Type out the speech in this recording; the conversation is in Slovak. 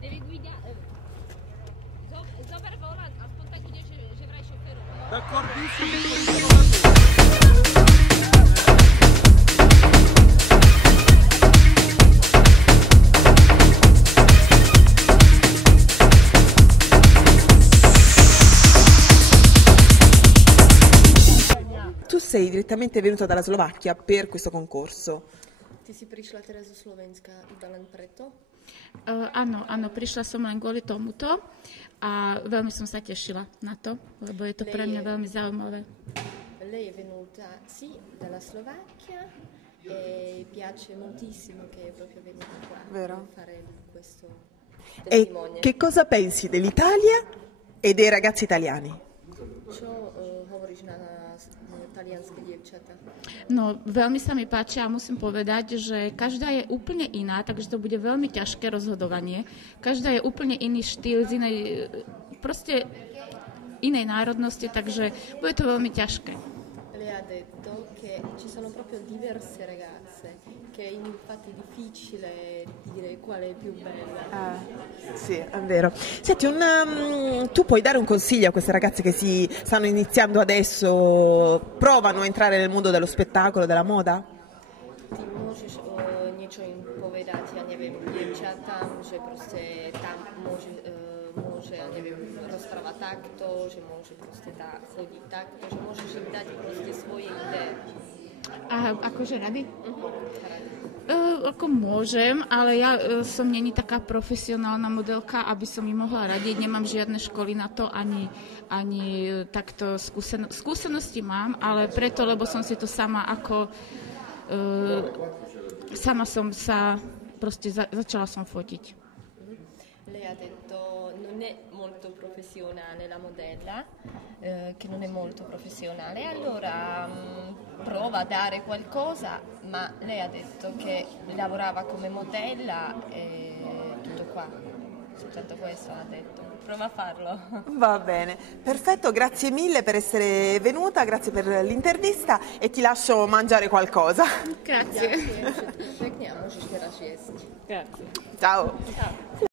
Devi guidare. Zober volant, aspoň tak bude, že vraj šoferu. Tu sei direttamente venuta dalla Slovacchia per questo concorso. Ty si prišla teraz zo Slovenska iba len preto? Áno, prišla som len kvôli tomuto a veľmi som sa tešila na to, lebo je to pre mňa veľmi zaujímavé. Lei è venuta sì dalla Slovacchia e piace moltissimo che è proprio venuta qua Vero. per fare questo E testimone. che cosa pensi dell'Italia e dei ragazzi italiani? Čo hovoríš na talianske dievčatá? No, veľmi sa mi páči a musím povedať, že každá je úplne iná, takže to bude veľmi ťažké rozhodovanie. Každá je úplne iný štýl, z inej, proste inej národnosti, takže bude to veľmi ťažké. Lei ha detto che ci sono proprio diverse ragazze, che è infatti difficile dire quale è più bella. Sì, è vero. Senti, tu puoi dare un consiglio a queste ragazze che si stanno iniziando adesso, provano a entrare nel mondo dello spettacolo, della moda? Ty môžeš niečo im povedať, ja neviem, dievčatám, že proste tam môže, ja neviem, rozprávať takto, že môže proste chodiť takto, že môžeš im dať proste svoje ideje. A akože rady? Ako môžem, ale ja som není taká profesionálna modelka, aby som im mohla radiť. Nemám žiadne školy na to, ani takto skúsenosti mám, ale preto, lebo som si to sama ako... sama som sa... proste začala som fotiť. Lei ha detto non è molto professionale la modella, che non è molto professionale, allora prova a dare qualcosa, ma lei ha detto che lavorava come modella e tutto qua, soltanto questo ha detto. Prova a farlo. Va bene, perfetto, grazie mille per essere venuta, grazie per l'intervista e ti lascio mangiare qualcosa. Grazie. Ďakujem, všetko pekne a môžeš teraz jesť. Grazie. Ciao.